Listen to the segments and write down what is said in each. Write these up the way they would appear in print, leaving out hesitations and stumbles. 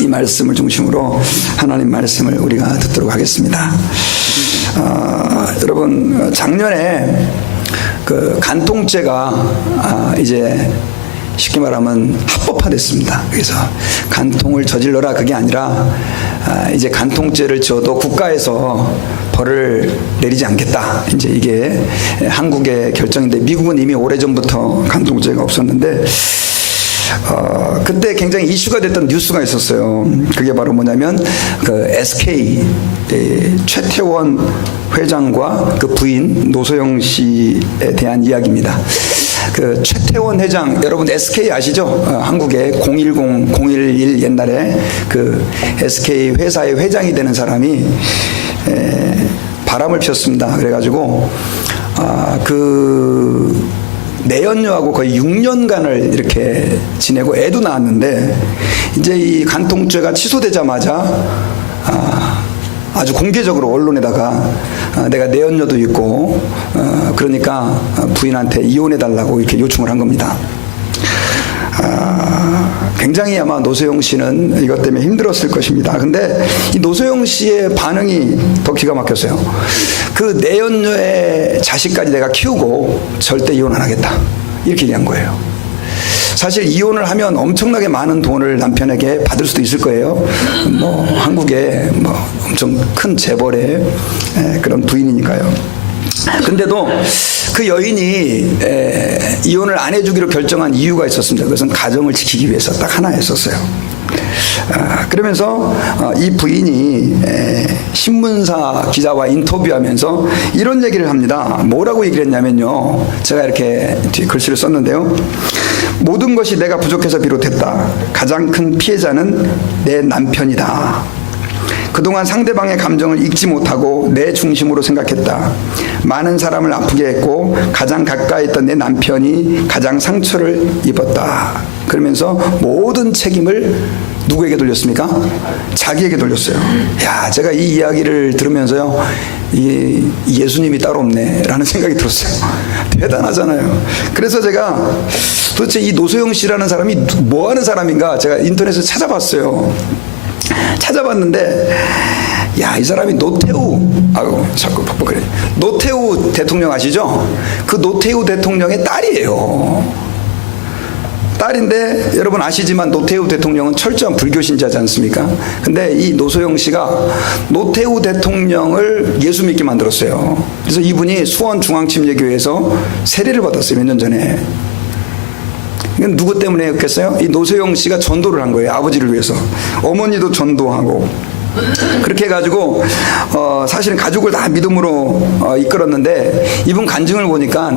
이 말씀을 중심으로 하나님 말씀을 우리가 듣도록 하겠습니다. 여러분, 작년에 그 간통죄가 이제 쉽게 말하면 합법화됐습니다. 그래서 간통을 저질러라 그게 아니라 이제 간통죄를 지어도 국가에서 벌을 내리지 않겠다. 이제 이게 한국의 결정인데 미국은 이미 오래전부터 간통죄가 없었는데 그때 굉장히 이슈가 됐던 뉴스가 있었어요. 그게 바로 뭐냐면 그 SK 최태원 회장과 그 부인 노소영 씨에 대한 이야기입니다. 그 최태원 회장, 여러분 SK 아시죠? 한국의 010, 011 옛날에 그 SK 회사의 회장이 되는 사람이 바람을 피웠습니다. 그래가지고 그 내연녀하고 거의 6년간을 이렇게 지내고 애도 낳았는데 이제 이 간통죄가 취소되자마자 아주 공개적으로 언론에다가 내가 내연녀도 있고 그러니까 부인한테 이혼해달라고 이렇게 요청을 한 겁니다. 굉장히 아마 노소영 씨는 이것 때문에 힘들었을 것입니다. 근데 이 노소영 씨의 반응이 더 기가 막혔어요. 그 내연녀의 자식까지 내가 키우고 절대 이혼 안 하겠다. 이렇게 얘기한 거예요. 사실 이혼을 하면 엄청나게 많은 돈을 남편에게 받을 수도 있을 거예요. 뭐 한국의 뭐 엄청 큰 재벌의 그런 부인이니까요. 근데도 그 여인이 이혼을 안 해주기로 결정한 이유가 있었습니다. 그것은 가정을 지키기 위해서 딱 하나였었어요. 그러면서 이 부인이 신문사 기자와 인터뷰하면서 이런 얘기를 합니다. 뭐라고 얘기를 했냐면요. 제가 이렇게 뒤에 글씨를 썼는데요. 모든 것이 내가 부족해서 비롯했다. 가장 큰 피해자는 내 남편이다. 그동안 상대방의 감정을 읽지 못하고 내 중심으로 생각했다. 많은 사람을 아프게 했고 가장 가까이 있던 내 남편이 가장 상처를 입었다. 그러면서 모든 책임을 누구에게 돌렸습니까? 자기에게 돌렸어요. 야, 제가 이 이야기를 들으면서요, 예수님이 따로 없네 라는 생각이 들었어요. 대단하잖아요. 그래서 제가 도대체 이 노소영 씨라는 사람이 뭐 하는 사람인가 제가 인터넷에서 찾아봤어요. 찾아봤는데 야, 이 사람이 자꾸 그래. 노태우 대통령 아시죠? 그 노태우 대통령의 딸이에요. 딸인데 여러분 아시지만 노태우 대통령은 철저한 불교 신자지 않습니까? 근데 이 노소영 씨가 노태우 대통령을 예수 믿게 만들었어요. 그래서 이분이 수원중앙침례교회에서 세례를 받았어요. 몇 년 전에. 이건 누구 때문에 했겠어요? 이 노소영 씨가 전도를 한 거예요. 아버지를 위해서. 어머니도 전도하고. 그렇게 해가지고 사실은 가족을 다 믿음으로 이끌었는데 이분 간증을 보니까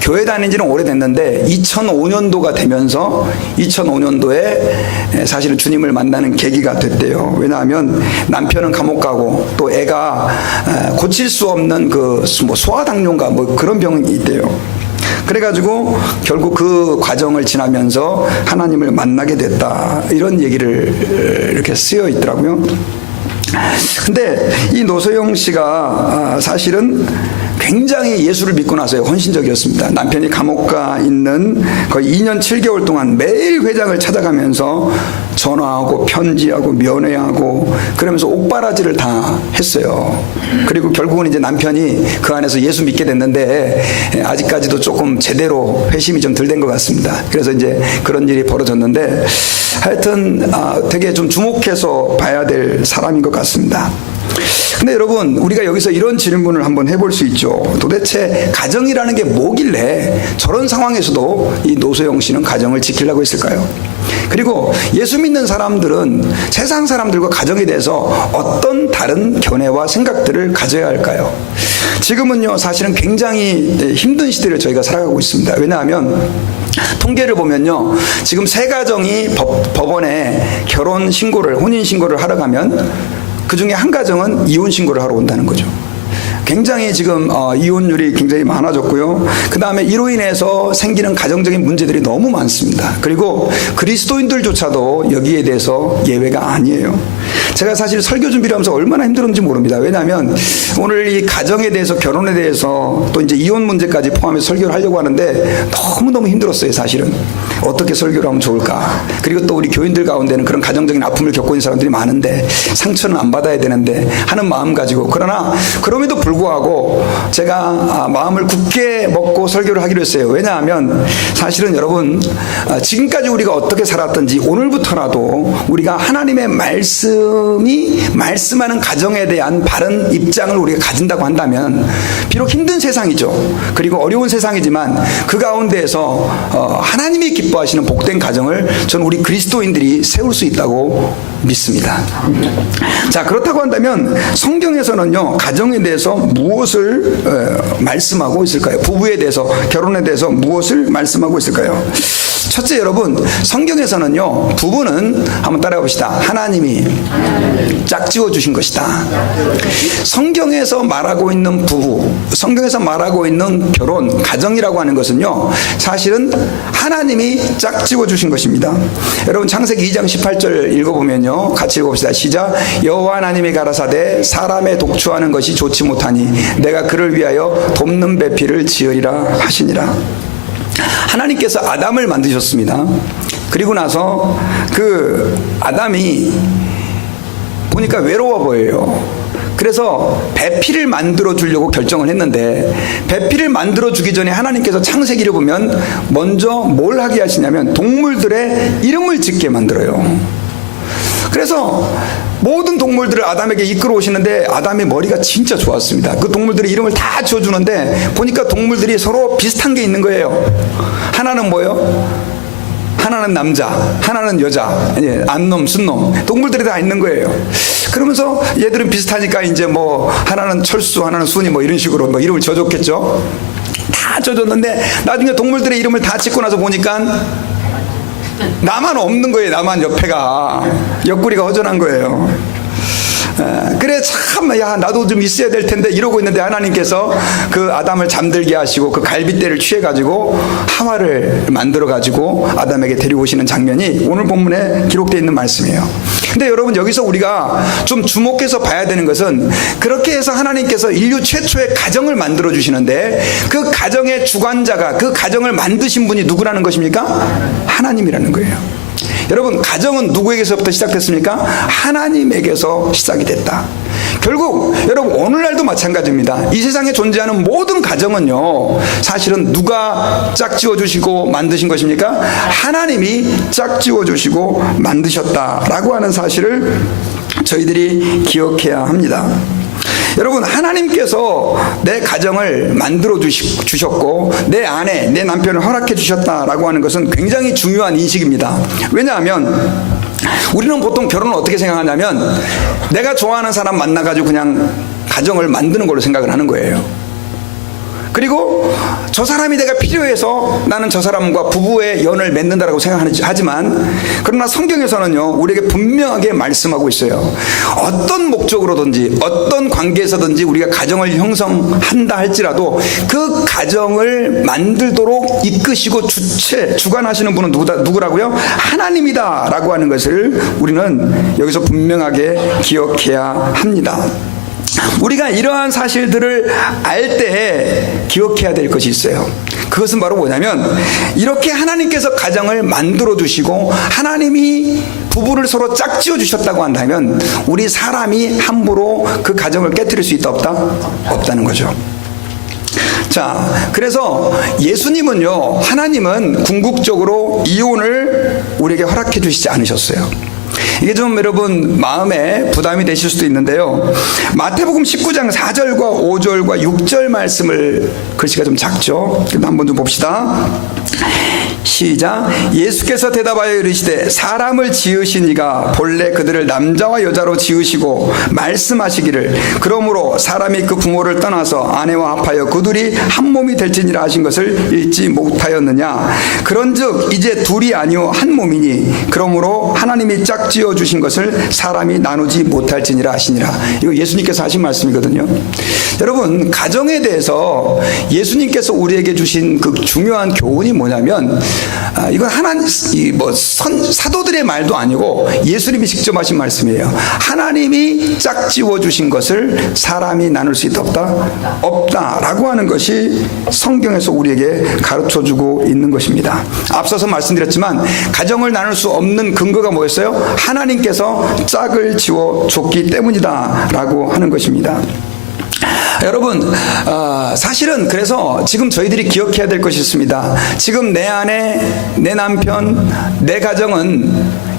교회 다닌 지는 오래됐는데 2005년도가 되면서 2005년도에 사실은 주님을 만나는 계기가 됐대요. 왜냐하면 남편은 감옥 가고 또 애가 고칠 수 없는 그 뭐 소아당뇨인가 뭐 그런 병이 있대요. 그래가지고 결국 그 과정을 지나면서 하나님을 만나게 됐다. 이런 얘기를 이렇게 쓰여 있더라고요. 근데 이 노소영 씨가 사실은 굉장히 예수를 믿고 나서야 헌신적이었습니다. 남편이 감옥 가 있는 거의 2년 7개월 동안 매일 회장을 찾아가면서 전화하고 편지하고 면회하고 그러면서 옥바라지를 다 했어요. 그리고 결국은 이제 남편이 그 안에서 예수 믿게 됐는데 아직까지도 조금 제대로 회심이 좀 덜 된 것 같습니다. 그래서 이제 그런 일이 벌어졌는데 하여튼 되게 좀 주목해서 봐야 될 사람인 것 같습니다. 근데 여러분, 우리가 여기서 이런 질문을 한번 해볼 수 있죠. 도대체 가정이라는 게 뭐길래 저런 상황에서도 이 노소영 씨는 가정을 지키려고 했을까요? 그리고 예수 믿는 사람들은 세상 사람들과 가정에 대해서 어떤 다른 견해와 생각들을 가져야 할까요? 지금은요, 사실은 굉장히 힘든 시대를 저희가 살아가고 있습니다. 왜냐하면 통계를 보면요, 지금 세 가정이 법원에 결혼 신고를, 혼인 신고를 하러 가면 그 중에 한 가정은 이혼 신고를 하러 온다는 거죠. 굉장히 지금 이혼율이 굉장히 많아졌고요. 그 다음에 이로 인해서 생기는 가정적인 문제들이 너무 많습니다. 그리고 그리스도인들조차도 여기에 대해서 예외가 아니에요. 제가 사실 설교 준비를 하면서 얼마나 힘들었는지 모릅니다. 왜냐하면 오늘 이 가정에 대해서, 결혼에 대해서, 또 이제 이혼 문제까지 포함해서 설교를 하려고 하는데 너무너무 힘들었어요. 사실은 어떻게 설교를 하면 좋을까. 그리고 또 우리 교인들 가운데는 그런 가정적인 아픔을 겪고 있는 사람들이 많은데 상처는 안 받아야 되는데 하는 마음 가지고, 그러나 그럼에도 불구하고 제가 마음을 굳게 먹고 설교를 하기로 했어요. 왜냐하면 사실은 여러분, 지금까지 우리가 어떻게 살았든지 오늘부터라도 우리가 하나님의 말씀이 말씀하는 가정에 대한 바른 입장을 우리가 가진다고 한다면, 비록 힘든 세상이죠. 그리고 어려운 세상이지만 그 가운데에서 하나님이 기뻐하시는 복된 가정을 저는 우리 그리스도인들이 세울 수 있다고 믿습니다. 자, 그렇다고 한다면 성경에서는요, 가정에 대해서 무엇을 말씀하고 있을까요? 부부에 대해서, 결혼에 대해서 무엇을 말씀하고 있을까요? 첫째, 여러분, 성경에서는요, 부부는 한번 따라해 봅시다. 하나님이 짝지어 주신 것이다. 성경에서 말하고 있는 부부, 성경에서 말하고 있는 결혼, 가정이라고 하는 것은요, 사실은 하나님이 짝지어 주신 것입니다. 여러분, 창세기 2장 18절 읽어보면요, 같이 읽어봅시다. 시작. 여호와 하나님이 가라사대 사람의 독주하는 것이 좋지 못하니 내가 그를 위하여 돕는 배필을 지으리라 하시니라. 하나님께서 아담을 만드셨습니다. 그리고 나서 그 아담이 보니까 외로워 보여요. 그래서 배필을 만들어 주려고 결정을 했는데, 배필을 만들어 주기 전에 하나님께서 창세기를 보면 먼저 뭘 하게 하시냐면 동물들의 이름을 짓게 만들어요. 그래서 모든 동물들을 아담에게 이끌어 오시는데 아담의 머리가 진짜 좋았습니다. 그 동물들의 이름을 다 지어주는데 보니까 동물들이 서로 비슷한 게 있는 거예요. 하나는 뭐예요? 하나는 남자, 하나는 여자, 암놈, 순놈, 동물들이 다 있는 거예요. 그러면서 얘들은 비슷하니까 이제 뭐 하나는 철수, 하나는 순이 뭐 이런 식으로 뭐 이름을 지어줬겠죠. 다 지어줬는데 나중에 동물들의 이름을 다 짓고 나서 보니까 나만 없는 거예요. 나만 옆에가 옆구리가 허전한 거예요. 그래 참, 야 나도 좀 있어야 될 텐데 이러고 있는데 하나님께서 그 아담을 잠들게 하시고 그 갈빗대를 취해 가지고 하와를 만들어 가지고 아담에게 데리고 오시는 장면이 오늘 본문에 기록되어 있는 말씀이에요. 근데 여러분, 여기서 우리가 좀 주목해서 봐야 되는 것은, 그렇게 해서 하나님께서 인류 최초의 가정을 만들어 주시는데 그 가정의 주관자가, 그 가정을 만드신 분이 누구라는 것입니까? 하나님이라는 거예요. 여러분, 가정은 누구에게서부터 시작됐습니까? 하나님에게서 시작이 됐다. 결국 여러분, 오늘날도 마찬가지입니다. 이 세상에 존재하는 모든 가정은요, 사실은 누가 짝지어 주시고 만드신 것입니까? 하나님이 짝지어 주시고 만드셨다라고 하는 사실을 저희들이 기억해야 합니다. 여러분, 하나님께서 내 가정을 만들어 주셨고 내 아내, 내 남편을 허락해 주셨다라고 하는 것은 굉장히 중요한 인식입니다. 왜냐하면 우리는 보통 결혼을 어떻게 생각하냐면 내가 좋아하는 사람 만나가지고 그냥 가정을 만드는 걸로 생각을 하는 거예요. 그리고 저 사람이 내가 필요해서 나는 저 사람과 부부의 연을 맺는다라고 생각하지만, 그러나 성경에서는요, 우리에게 분명하게 말씀하고 있어요. 어떤 목적으로든지 어떤 관계에서든지 우리가 가정을 형성한다 할지라도 그 가정을 만들도록 이끄시고 주관하시는 분은 누구라고요? 하나님이다 라고 하는 것을 우리는 여기서 분명하게 기억해야 합니다. 우리가 이러한 사실들을 알 때에 기억해야 될 것이 있어요. 그것은 바로 뭐냐면, 이렇게 하나님께서 가정을 만들어 주시고 하나님이 부부를 서로 짝지어 주셨다고 한다면 우리 사람이 함부로 그 가정을 깨트릴 수 있다 없다? 없다는 거죠. 자, 그래서 예수님은요, 하나님은 궁극적으로 이혼을 우리에게 허락해 주시지 않으셨어요. 이게 좀 여러분 마음에 부담이 되실 수도 있는데요, 마태복음 19장 4절과 5절과 6절 말씀을, 글씨가 좀 작죠? 한번 좀 봅시다. 시작. 예수께서 대답하여 이르시되 사람을 지으신 이가 본래 그들을 남자와 여자로 지으시고 말씀하시기를 그러므로 사람이 그 부모를 떠나서 아내와 합하여 그들이 한 몸이 될지니라 하신 것을 읽지 못하였느냐. 그런즉 이제 둘이 아니요 한 몸이니 그러므로 하나님이 짝지어 지어주신 것을 사람이 나누지 못할지니라 하시니라. 이거 예수님께서 하신 말씀이거든요. 여러분, 가정에 대해서 예수님께서 우리에게 주신 그 중요한 교훈이 뭐냐면, 이건 사도들의 말도 아니고 예수님이 직접 하신 말씀이에요. 하나님이 짝지어 주신 것을 사람이 나눌 수 있다 없다라고 하는 것이 성경에서 우리에게 가르쳐주고 있는 것입니다. 앞서서 말씀드렸지만 가정을 나눌 수 없는 근거가 뭐였어요? 하나님께서 짝을 지어 줬기 때문이다 라고 하는 것입니다. 여러분, 사실은 그래서 지금 저희들이 기억해야 될 것이 있습니다. 지금 내 아내, 내 남편, 내 가정은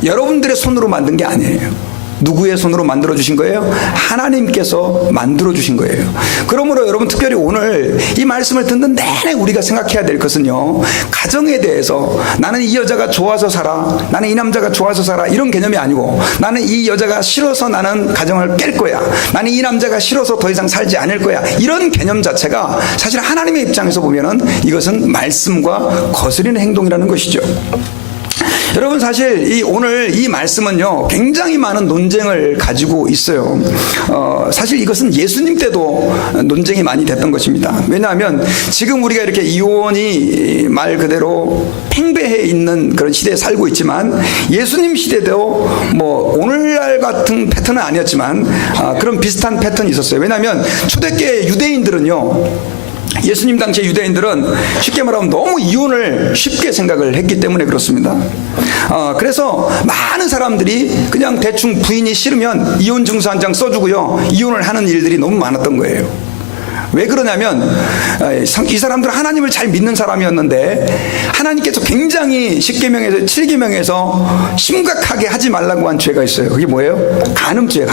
여러분들의 손으로 만든 게 아니에요. 누구의 손으로 만들어 주신 거예요? 하나님께서 만들어 주신 거예요. 그러므로 여러분, 특별히 오늘 이 말씀을 듣는 내내 우리가 생각해야 될 것은요, 가정에 대해서 나는 이 여자가 좋아서 살아, 나는 이 남자가 좋아서 살아, 이런 개념이 아니고, 나는 이 여자가 싫어서 나는 가정을 깰 거야, 나는 이 남자가 싫어서 더 이상 살지 않을 거야, 이런 개념 자체가 사실 하나님의 입장에서 보면은 이것은 말씀과 거스리는 행동이라는 것이죠. 여러분, 사실 오늘 이 말씀은요, 굉장히 많은 논쟁을 가지고 있어요. 사실 이것은 예수님 때도 논쟁이 많이 됐던 것입니다. 왜냐하면 지금 우리가 이렇게 이혼이 말 그대로 팽배해 있는 그런 시대에 살고 있지만, 예수님 시대도 뭐 오늘날 같은 패턴은 아니었지만 그런 비슷한 패턴이 있었어요. 왜냐하면 초대교회 유대인들은요, 예수님 당시의 유대인들은 쉽게 말하면 너무 이혼을 쉽게 생각을 했기 때문에 그렇습니다. 그래서 많은 사람들이 그냥 대충 부인이 싫으면 이혼 증서 한 장 써주고요, 이혼을 하는 일들이 너무 많았던 거예요. 왜 그러냐면 이 사람들은 하나님을 잘 믿는 사람이었는데, 하나님께서 굉장히 10계명에서 7계명에서 심각하게 하지 말라고 한 죄가 있어요. 그게 뭐예요? 간음죄.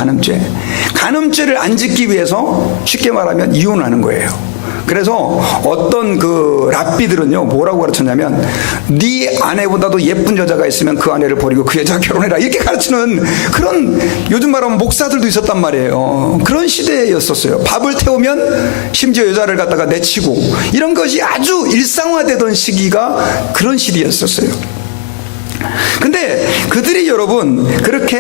간음죄를 안 짓기 위해서 쉽게 말하면 이혼을 하는 거예요. 그래서 어떤 그 랍비들은요, 뭐라고 가르쳤냐면, 네 아내보다도 예쁜 여자가 있으면 그 아내를 버리고 그 여자와 결혼해라, 이렇게 가르치는 그런, 요즘 말하면 목사들도 있었단 말이에요. 그런 시대였었어요. 밥을 태우면 심지어 여자를 갖다가 내치고, 이런 것이 아주 일상화되던 시기가 그런 시대였었어요. 근데 그들이 여러분 그렇게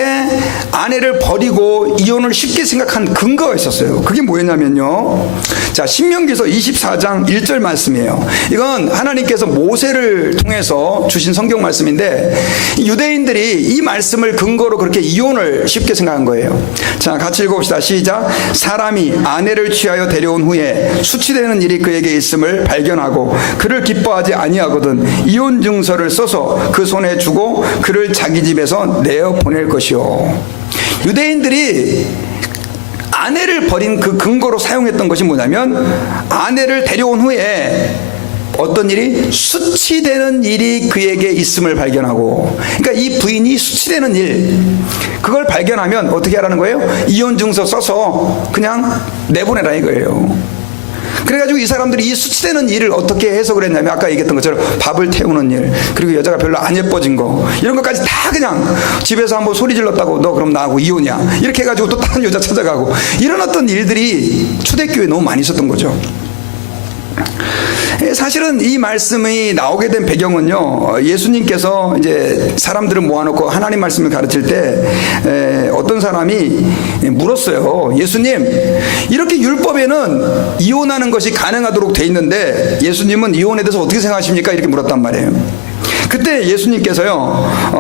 아내를 버리고 이혼을 쉽게 생각한 근거가 있었어요. 그게 뭐였냐면요, 자, 신명기서 24장 1절 말씀이에요. 이건 하나님께서 모세를 통해서 주신 성경 말씀인데, 유대인들이 이 말씀을 근거로 그렇게 이혼을 쉽게 생각한 거예요. 자, 같이 읽어봅시다. 시작. 사람이 아내를 취하여 데려온 후에 수치되는 일이 그에게 있음을 발견하고 그를 기뻐하지 아니하거든 이혼 증서를 써서 그 손에 주고 그를 자기 집에서 내어 보낼 것이요. 유대인들이 아내를 버린 그 근거로 사용했던 것이 뭐냐면, 아내를 데려온 후에 어떤 일이, 수치되는 일이 그에게 있음을 발견하고, 그러니까 이 부인이 수치되는 일, 그걸 발견하면 어떻게 하라는 거예요? 이혼 증서 써서 그냥 내보내라 이거예요. 그래가지고 이 사람들이 이 수치되는 일을 어떻게 해석을 했냐면, 아까 얘기했던 것처럼 밥을 태우는 일, 그리고 여자가 별로 안 예뻐진 거, 이런 것까지 다 그냥 집에서 한번 소리 질렀다고 너 그럼 나하고 이혼이야, 이렇게 해가지고 또 다른 여자 찾아가고, 이런 어떤 일들이 초대교회에 너무 많이 있었던 거죠. 사실은 이 말씀이 나오게 된 배경은요, 예수님께서 이제 사람들을 모아놓고 하나님 말씀을 가르칠 때 어떤 사람이 물었어요. 예수님, 이렇게 율법에는 이혼하는 것이 가능하도록 돼 있는데 예수님은 이혼에 대해서 어떻게 생각하십니까? 이렇게 물었단 말이에요. 그때 예수님께서요,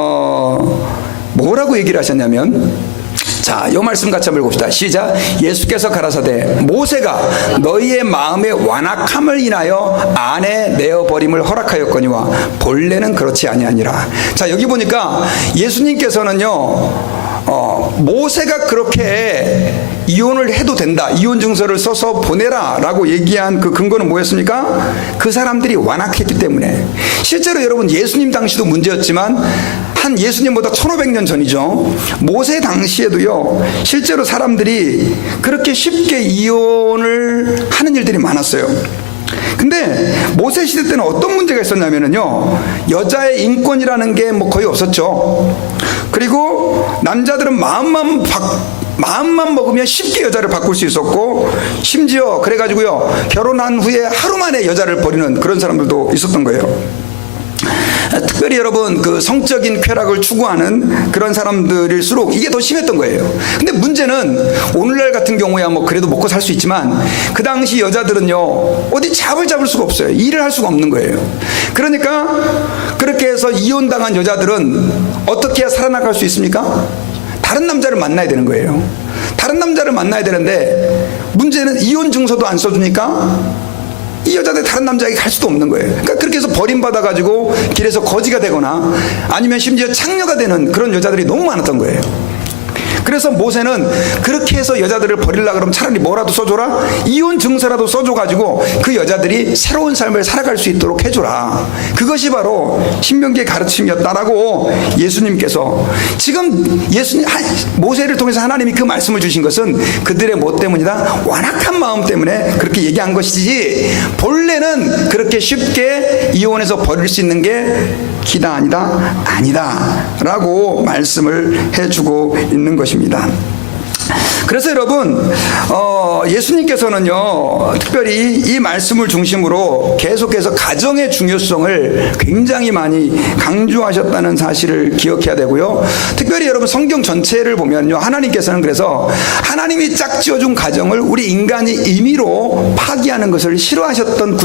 뭐라고 얘기를 하셨냐면, 자, 이 말씀 같이 한번 읽읍시다. 시작. 예수께서 가라사대 모세가 너희의 마음의 완악함을 인하여 아내 내어버림을 허락하였거니와 본래는 그렇지 아니하니라. 자, 여기 보니까 예수님께서는요, 모세가 그렇게 이혼을 해도 된다, 이혼 증서를 써서 보내라 라고 얘기한 그 근거는 뭐였습니까? 그 사람들이 완악했기 때문에. 실제로 여러분, 예수님 당시도 문제였지만 한 예수님보다 1500년 전이죠. 모세 당시에도요, 실제로 사람들이 그렇게 쉽게 이혼을 하는 일들이 많았어요. 근데 모세 시대 때는 어떤 문제가 있었냐면요, 여자의 인권이라는 게 뭐 거의 없었죠. 그리고 남자들은 마음만 먹으면 쉽게 여자를 바꿀 수 있었고, 심지어 그래가지고요, 결혼한 후에 하루 만에 여자를 버리는 그런 사람들도 있었던 거예요. 특별히 특별히 여러분 그 성적인 쾌락을 추구하는 그런 사람들일수록 이게 더 심했던 거예요. 근데 문제는 오늘날 같은 경우야 뭐 그래도 먹고 살 수 있지만 그 당시 여자들은요 어디 잡을 수가 없어요. 일을 할 수가 없는 거예요. 그러니까 그렇게 해서 이혼당한 여자들은 어떻게 해야 살아나갈 수 있습니까? 다른 남자를 만나야 되는 거예요. 다른 남자를 만나야 되는데 문제는 이혼 증서도 안 써주니까 이 여자들 다른 남자에게 갈 수도 없는 거예요. 그러니까 그렇게 해서 버림받아가지고 길에서 거지가 되거나 아니면 심지어 창녀가 되는 그런 여자들이 너무 많았던 거예요. 그래서 모세는 그렇게 해서 여자들을 버리려고 그러면 차라리 뭐라도 써줘라, 이혼 증서라도 써줘가지고 그 여자들이 새로운 삶을 살아갈 수 있도록 해줘라. 그것이 바로 신명기의 가르침이었다라고 예수님께서 지금 모세를 통해서 하나님이 그 말씀을 주신 것은 그들의 뭐 때문이다? 완악한 마음 때문에 그렇게 얘기한 것이지 본래는 그렇게 쉽게 이혼해서 버릴 수 있는 게 기다 아니다 라고 말씀을 해주고 있는 것입니다. 그래서 여러분 예수님께서는요 특별히 이 말씀을 중심으로 계속해서 가정의 중요성을 굉장히 많이 강조하셨다는 사실을 기억해야 되고요. 특별히 여러분 성경 전체를 보면요 하나님께서는 그래서 하나님이 짝지어준 가정을 우리 인간이 임의로 파기하는 것을 싫어하셨던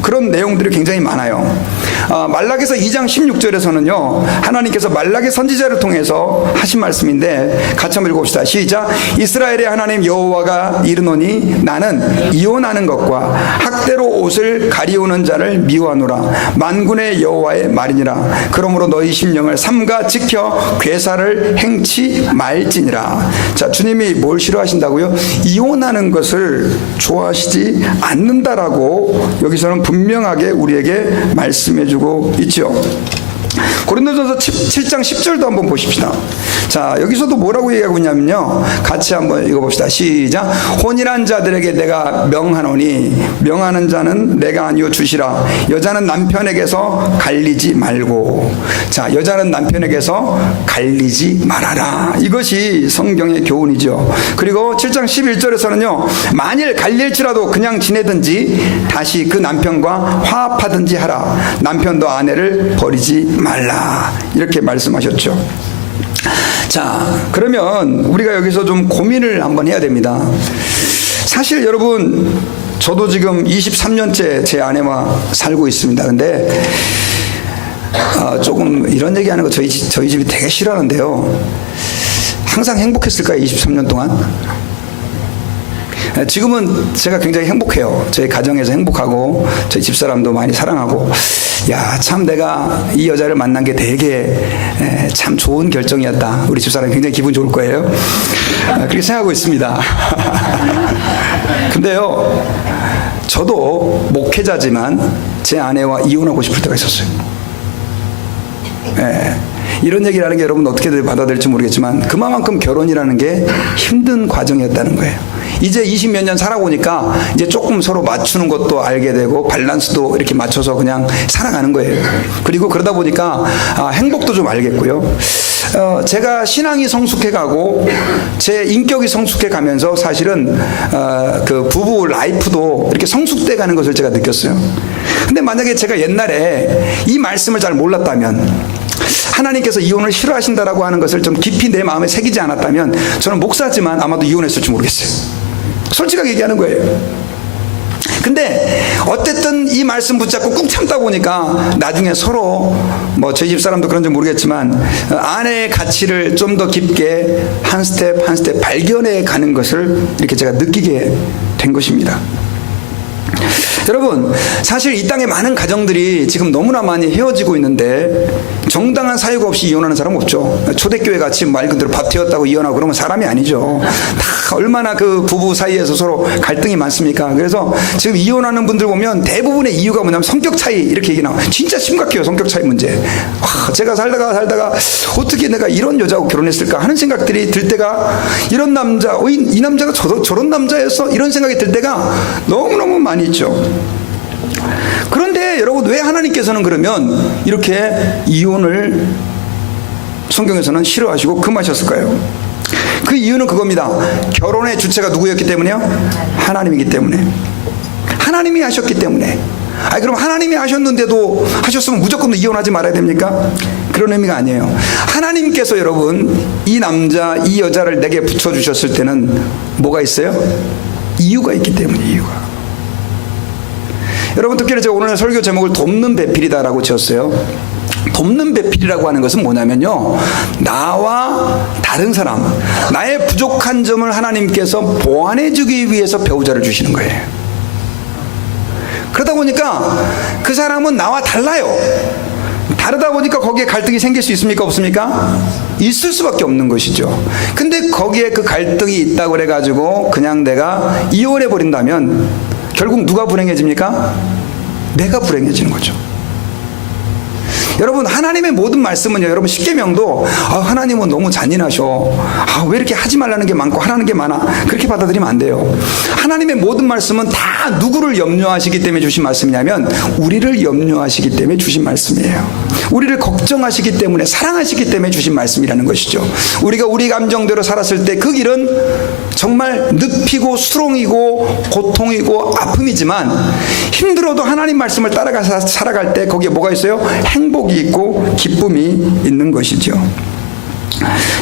그런 내용들이 굉장히 많아요. 말라기서 2장 16절에서는요 하나님께서 말라기 선지자를 통해서 하신 말씀인데 같이 한번 읽어봅시다. 시작. 이스라엘의 하나님 여호와가 이르노니 나는 이혼하는 것과 학대로 옷을 가리우는 자를 미워하노라. 만군의 여호와의 말이니라. 그러므로 너희 심령을 삼가 지켜 괴사를 행치 말지니라. 자, 주님이 뭘 싫어하신다고요? 이혼하는 것을 좋아하시지 않는다라고 여기서는 분명하게 우리에게 말씀해주고 있죠. 고린도전서 7장 10절도 한번 보십시다. 자, 여기서도 뭐라고 얘기하고 있냐면요 같이 한번 읽어봅시다. 시작. 혼인한 자들에게 내가 명하노니 명하는 자는 내가 아니요 주시라. 여자는 남편에게서 갈리지 말고. 자, 여자는 남편에게서 갈리지 말아라. 이것이 성경의 교훈이죠. 그리고 7장 11절에서는요 만일 갈릴지라도 그냥 지내든지 다시 그 남편과 화합하든지 하라. 남편도 아내를 버리지 말라. 이렇게 말씀하셨죠. 자, 그러면 우리가 여기서 좀 고민을 한번 해야 됩니다. 사실 여러분 저도 지금 23년째 제 아내와 살고 있습니다. 근데 조금 이런 얘기하는 거 저희 집이 되게 싫어하는데요. 항상 행복했을까요? 23년 동안? 지금은 제가 굉장히 행복해요. 저희 가정에서 행복하고 저희 집사람도 많이 사랑하고 야, 참 내가 이 여자를 만난 게 되게 참 좋은 결정이었다. 우리 집사람이 굉장히 기분 좋을 거예요. 그렇게 생각하고 있습니다. 근데요 저도 목회자지만 제 아내와 이혼하고 싶을 때가 있었어요. 이런 얘기를 하는 게 여러분 어떻게 받아들일지 모르겠지만 그만큼 결혼이라는 게 힘든 과정이었다는 거예요. 이제 20몇 년 살아보니까 이제 조금 서로 맞추는 것도 알게 되고 밸런스도 이렇게 맞춰서 그냥 살아가는 거예요. 그리고 그러다 보니까 행복도 좀 알겠고요. 제가 신앙이 성숙해가고 제 인격이 성숙해가면서 사실은 그 부부 라이프도 이렇게 성숙돼가는 것을 제가 느꼈어요. 근데 만약에 제가 옛날에 이 말씀을 잘 몰랐다면 하나님께서 이혼을 싫어하신다라고 하는 것을 좀 깊이 내 마음에 새기지 않았다면 저는 목사지만 아마도 이혼했을지 모르겠어요. 솔직하게 얘기하는 거예요. 근데 어쨌든 이 말씀 붙잡고 꾹 참다 보니까 나중에 서로 뭐 저희 집 사람도 그런지 모르겠지만 아내의 가치를 좀 더 깊게 한 스텝 한 스텝 발견해 가는 것을 이렇게 제가 느끼게 된 것입니다. 여러분 사실 이 땅에 많은 가정들이 지금 너무나 많이 헤어지고 있는데 정당한 사유가 없이 이혼하는 사람 없죠. 초대교회 같이 말 그대로 밥 튀었다고 이혼하고 그러면 사람이 아니죠. 다 얼마나 그 부부 사이에서 서로 갈등이 많습니까? 그래서 지금 이혼하는 분들 보면 대부분의 이유가 뭐냐면 성격 차이 이렇게 얘기 나와요. 진짜 심각해요. 성격 차이 문제. 제가 살다가 어떻게 내가 이런 여자하고 결혼했을까 하는 생각들이 들 때가 이런 남자 이 남자가 저런 남자였어? 이런 생각이 들 때가 너무너무 많이 있죠. 그런데 여러분 왜 하나님께서는 그러면 이렇게 이혼을 성경에서는 싫어하시고 금하셨을까요? 그 이유는 그겁니다. 결혼의 주체가 누구였기 때문에요? 하나님이기 때문에. 하나님이 하셨기 때문에. 아니 그럼 하나님이 하셨는데도 하셨으면 무조건 이혼하지 말아야 됩니까? 그런 의미가 아니에요. 하나님께서 여러분 이 남자 이 여자를 내게 붙여주셨을 때는 뭐가 있어요? 이유가 있기 때문에. 이유가. 여러분 특별히 제가 오늘 설교 제목을 돕는 배필이다라고 지었어요. 돕는 배필이라고 하는 것은 뭐냐면요, 나와 다른 사람, 나의 부족한 점을 하나님께서 보완해 주기 위해서 배우자를 주시는 거예요. 그러다 보니까 그 사람은 나와 달라요. 다르다 보니까 거기에 갈등이 생길 수 있습니까? 없습니까? 있을 수밖에 없는 것이죠. 근데 거기에 그 갈등이 있다고 그래가지고 그냥 내가 이혼해 버린다면 결국 누가 불행해집니까? 내가 불행해지는 거죠. 여러분 하나님의 모든 말씀은요, 여러분 십계명도 하나님은 너무 잔인하셔, 왜 이렇게 하지 말라는 게 많고 하라는 게 많아, 그렇게 받아들이면 안 돼요. 하나님의 모든 말씀은 다 누구를 염려하시기 때문에 주신 말씀이냐면 우리를 염려하시기 때문에 주신 말씀이에요. 우리를 걱정하시기 때문에, 사랑하시기 때문에 주신 말씀이라는 것이죠. 우리가 우리 감정대로 살았을 때 그 길은 정말 늪이고 수렁이고 고통이고 아픔이지만 힘들어도 하나님 말씀을 따라가서 살아갈 때 거기에 뭐가 있어요? 행복이 있고 기쁨이 있는 것이죠.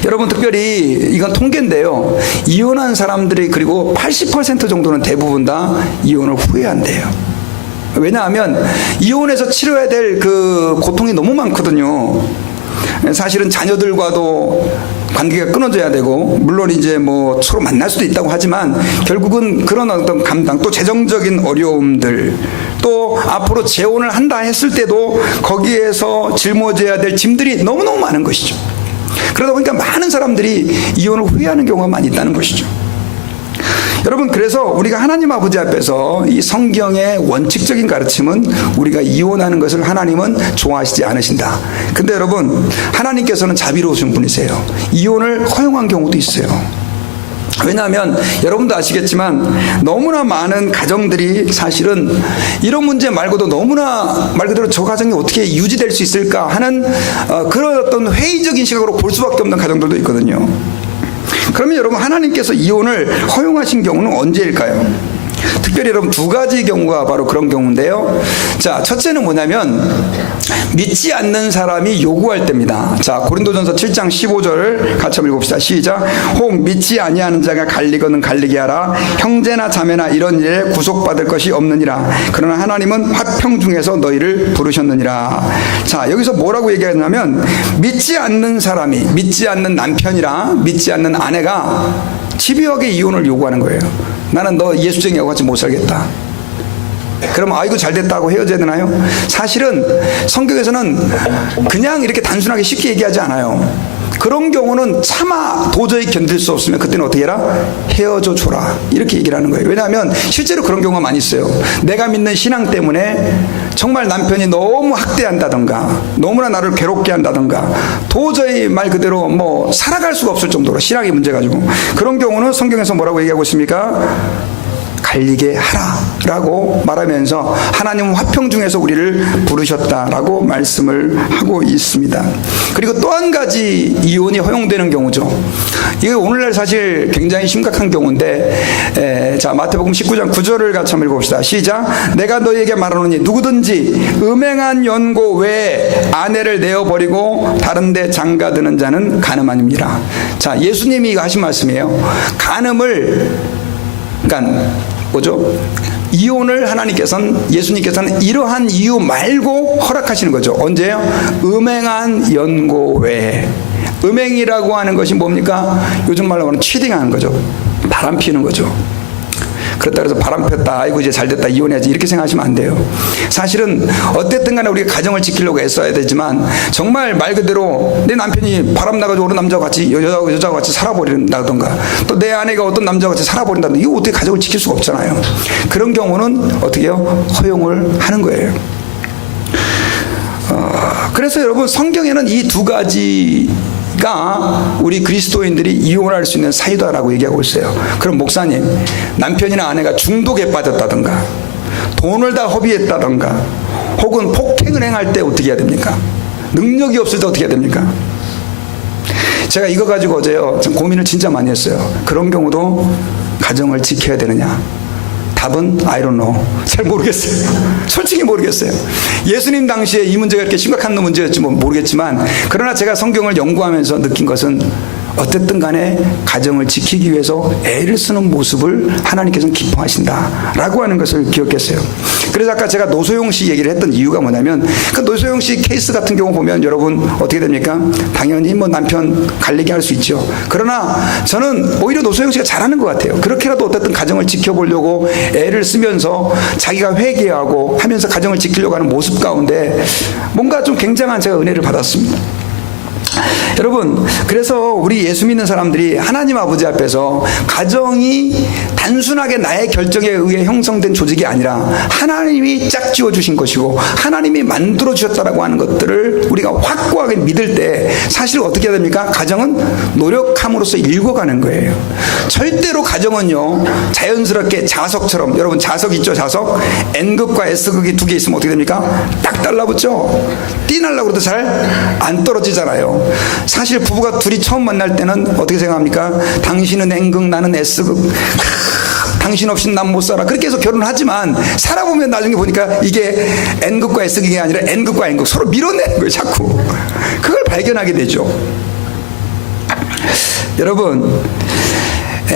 여러분 특별히 이건 통계인데요, 이혼한 사람들이 그리고 80% 정도는 대부분 다 이혼을 후회한대요. 왜냐하면 이혼해서 치러야 될 그 고통이 너무 많거든요. 사실은 자녀들과도 관계가 끊어져야 되고, 물론 이제 뭐 서로 만날 수도 있다고 하지만 결국은 그런 어떤 감당, 또 재정적인 어려움들, 또 앞으로 재혼을 한다 했을 때도 거기에서 짊어져야 될 짐들이 너무너무 많은 것이죠. 그러다 보니까 많은 사람들이 이혼을 후회하는 경우가 많이 있다는 것이죠. 여러분 그래서 우리가 하나님 아버지 앞에서 이 성경의 원칙적인 가르침은 우리가 이혼하는 것을 하나님은 좋아하시지 않으신다. 근데 여러분 하나님께서는 자비로우신 분이세요. 이혼을 허용한 경우도 있어요. 왜냐하면 여러분도 아시겠지만 너무나 많은 가정들이 사실은 이런 문제 말고도 너무나 말 그대로 저 가정이 어떻게 유지될 수 있을까 하는 그런 어떤 회의적인 시각으로 볼 수밖에 없는 가정들도 있거든요. 그러면 여러분 하나님께서 이혼을 허용하신 경우는 언제일까요? 특별히 여러분 두 가지 경우가 바로 그런 경우인데요. 자, 첫째는 뭐냐면 믿지 않는 사람이 요구할 때입니다. 자, 고린도전서 7장 15절 같이 한번 읽읍시다. 시작. 혹 믿지 아니하는 자가 갈리거든 갈리게 하라. 형제나 자매나 이런 일에 구속받을 것이 없느니라. 그러나 하나님은 화평 중에서 너희를 부르셨느니라. 자, 여기서 뭐라고 얘기하냐면 믿지 않는 사람이, 믿지 않는 남편이랑 믿지 않는 아내가 집요하게 이혼을 요구하는 거예요. 나는 너 예수쟁이하고 같이 못 살겠다. 그러면 아이고 잘됐다고 헤어져야 되나요? 사실은 성경에서는 그냥 이렇게 단순하게 쉽게 얘기하지 않아요. 그런 경우는 차마 도저히 견딜 수 없으면 그때는 어떻게 해라? 헤어져 줘라, 이렇게 얘기를 하는 거예요. 왜냐하면 실제로 그런 경우가 많이 있어요. 내가 믿는 신앙 때문에 정말 남편이 너무 학대한다던가 너무나 나를 괴롭게 한다던가 도저히 말 그대로 뭐 살아갈 수가 없을 정도로 신앙의 문제 가지고, 그런 경우는 성경에서 뭐라고 얘기하고 있습니까? 갈리게 하라라고 말하면서 하나님은 화평 중에서 우리를 부르셨다라고 말씀을 하고 있습니다. 그리고 또 한 가지 이혼이 허용되는 경우죠. 이게 오늘날 사실 굉장히 심각한 경우인데, 자, 마태복음 19장 9절을 같이 한번 읽어봅시다. 시작. 내가 너희에게 말하노니 누구든지 음행한 연고 외에 아내를 내어버리고 다른 데 장가드는 자는 간음아닙니다. 자, 예수님이 이거 하신 말씀이에요. 간음을, 그러니까 뭐죠? 이혼을 하나님께서는, 예수님께서는 이러한 이유 말고 허락하시는 거죠. 언제요? 음행한 연고 외에. 음행이라고 하는 것이 뭡니까? 요즘 말로 하는 치딩하는 거죠. 바람 피우는 거죠. 그렇다 그래서 바람 폈다, 아이고 이제 잘됐다, 이혼해야지, 이렇게 생각하시면 안 돼요. 사실은 어쨌든 간에 우리가 가정을 지키려고 애써야 되지만 정말 말 그대로 내 남편이 바람 나가지고 어느 남자와 같이 여자와 같이 살아버린다던가 또 내 아내가 어떤 남자와 같이 살아버린다던가, 이거 어떻게 가정을 지킬 수가 없잖아요. 그런 경우는 어떻게 해요? 허용을 하는 거예요. 그래서 여러분 성경에는 이 두 가지가 우리 그리스도인들이 이혼할 수 있는 사유다라고 얘기하고 있어요. 그럼 목사님, 남편이나 아내가 중독에 빠졌다던가 돈을 다 허비했다던가 혹은 폭행을 행할 때 어떻게 해야 됩니까? 능력이 없을 때 어떻게 해야 됩니까? 제가 이거 가지고 어제요 좀 고민을 진짜 많이 했어요. 그런 경우도 가정을 지켜야 되느냐? 답은 I don't know. 잘 모르겠어요. 솔직히 모르겠어요. 예수님 당시에 이 문제가 이렇게 심각한 문제였지 모르겠지만, 그러나 제가 성경을 연구하면서 느낀 것은 어쨌든 간에 가정을 지키기 위해서 애를 쓰는 모습을 하나님께서는 기뻐하신다라고 하는 것을 기억했어요. 그래서 아까 제가 노소영 씨 얘기를 했던 이유가 뭐냐면, 그 노소영 씨 케이스 같은 경우 보면 여러분 어떻게 됩니까? 당연히 뭐 남편 갈리게 할 수 있죠. 그러나 저는 오히려 노소영 씨가 잘하는 것 같아요. 그렇게라도 어쨌든 가정을 지켜보려고 애를 쓰면서 자기가 회개하고 하면서 가정을 지키려고 하는 모습 가운데 뭔가 좀 굉장한 제가 은혜를 받았습니다. 여러분, 그래서 우리 예수 믿는 사람들이 하나님 아버지 앞에서 가정이 단순하게 나의 결정에 의해 형성된 조직이 아니라 하나님이 짝지어 주신 것이고 하나님이 만들어 주셨다라고 하는 것들을 우리가 확고하게 믿을 때 사실 어떻게 해야 됩니까? 가정은 노력함으로써 읽어가는 거예요. 절대로 가정은요 자연스럽게 자석처럼, 여러분 자석 있죠? 자석 N극과 S극이 두 개 있으면 어떻게 됩니까? 딱 달라붙죠? 띠 날라고 그래도 잘 안 떨어지잖아요. 사실 부부가 둘이 처음 만날 때는 어떻게 생각합니까? 당신은 N극, 나는 S극. 당신 없이는 난 못 살아. 그렇게 해서 결혼하지만 살아보면 나중에 보니까 이게 N극과 S극이 아니라 N극과 N극 서로 밀어내는 거예요. 자꾸 그걸 발견하게 되죠. 여러분,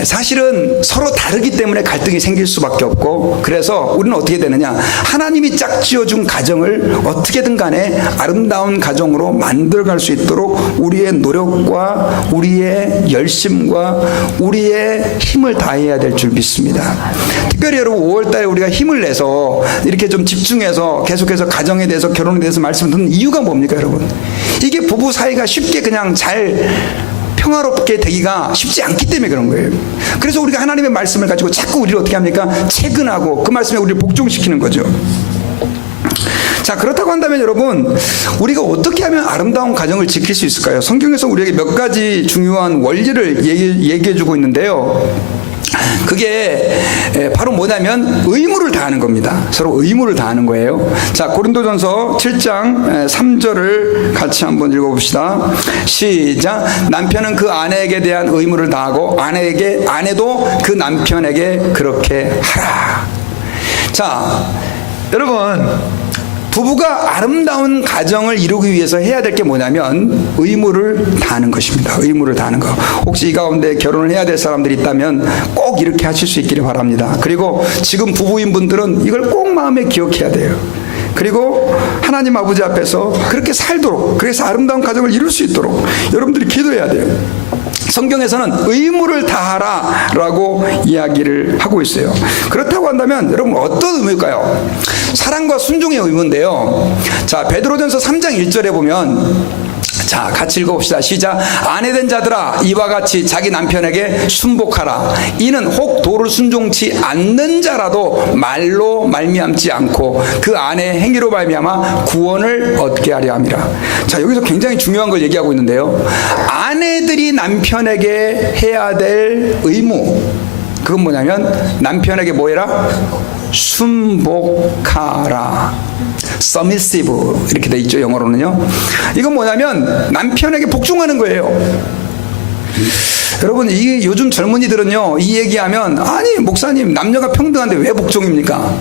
사실은 서로 다르기 때문에 갈등이 생길 수밖에 없고, 그래서 우리는 어떻게 되느냐, 하나님이 짝지어준 가정을 어떻게든 간에 아름다운 가정으로 만들어갈 수 있도록 우리의 노력과 우리의 열심과 우리의 힘을 다해야 될 줄 믿습니다. 특별히 여러분 5월달에 우리가 힘을 내서 이렇게 좀 집중해서 계속해서 가정에 대해서, 결혼에 대해서 말씀을 듣는 이유가 뭡니까 여러분? 이게 부부 사이가 쉽게 그냥 잘 평화롭게 되기가 쉽지 않기 때문에 그런 거예요. 그래서 우리가 하나님의 말씀을 가지고 자꾸 우리를 어떻게 합니까? 체근하고 그 말씀에 우리를 복종시키는 거죠. 자, 그렇다고 한다면 여러분, 우리가 어떻게 하면 아름다운 가정을 지킬 수 있을까요? 성경에서 우리에게 몇 가지 중요한 원리를 얘기해 주고 있는데요. 그게 바로 뭐냐면 의무를 다하는 겁니다. 서로 의무를 다하는 거예요. 자, 고린도전서 7장 3절을 같이 한번 읽어봅시다. 시작. 남편은 그 아내에게 대한 의무를 다하고 아내도 그 남편에게 그렇게 하라. 자, 여러분, 부부가 아름다운 가정을 이루기 위해서 해야 될 게 뭐냐면 의무를 다하는 것입니다. 의무를 다하는 거. 혹시 이 가운데 결혼을 해야 될 사람들이 있다면 꼭 이렇게 하실 수 있기를 바랍니다. 그리고 지금 부부인 분들은 이걸 꼭 마음에 기억해야 돼요. 그리고 하나님 아버지 앞에서 그렇게 살도록, 그래서 아름다운 가정을 이룰 수 있도록 여러분들이 기도해야 돼요. 성경에서는 의무를 다하라 라고 이야기를 하고 있어요. 그렇다고 한다면 여러분 어떤 의무일까요? 사랑과 순종의 의무인데요. 자, 베드로전서 3장 1절에 보면, 자, 같이 읽어봅시다. 시작. 아내된 자들아, 이와 같이 자기 남편에게 순복하라. 이는 혹 도를 순종치 않는 자라도 말로 말미암지 않고 그 아내의 행위로 말미암아 구원을 얻게 하려 함이라. 자, 여기서 굉장히 중요한 걸 얘기하고 있는데요. 아내들이 남편에게 해야 될 의무, 그건 뭐냐면 남편에게 뭐 해라? 순복하라. submissive 이렇게 돼 있죠, 영어로는요. 이건 뭐냐면 남편에게 복종하는 거예요. 여러분, 이 요즘 젊은이들은요, 이 얘기하면 아니 목사님 남녀가 평등한데 왜 복종입니까?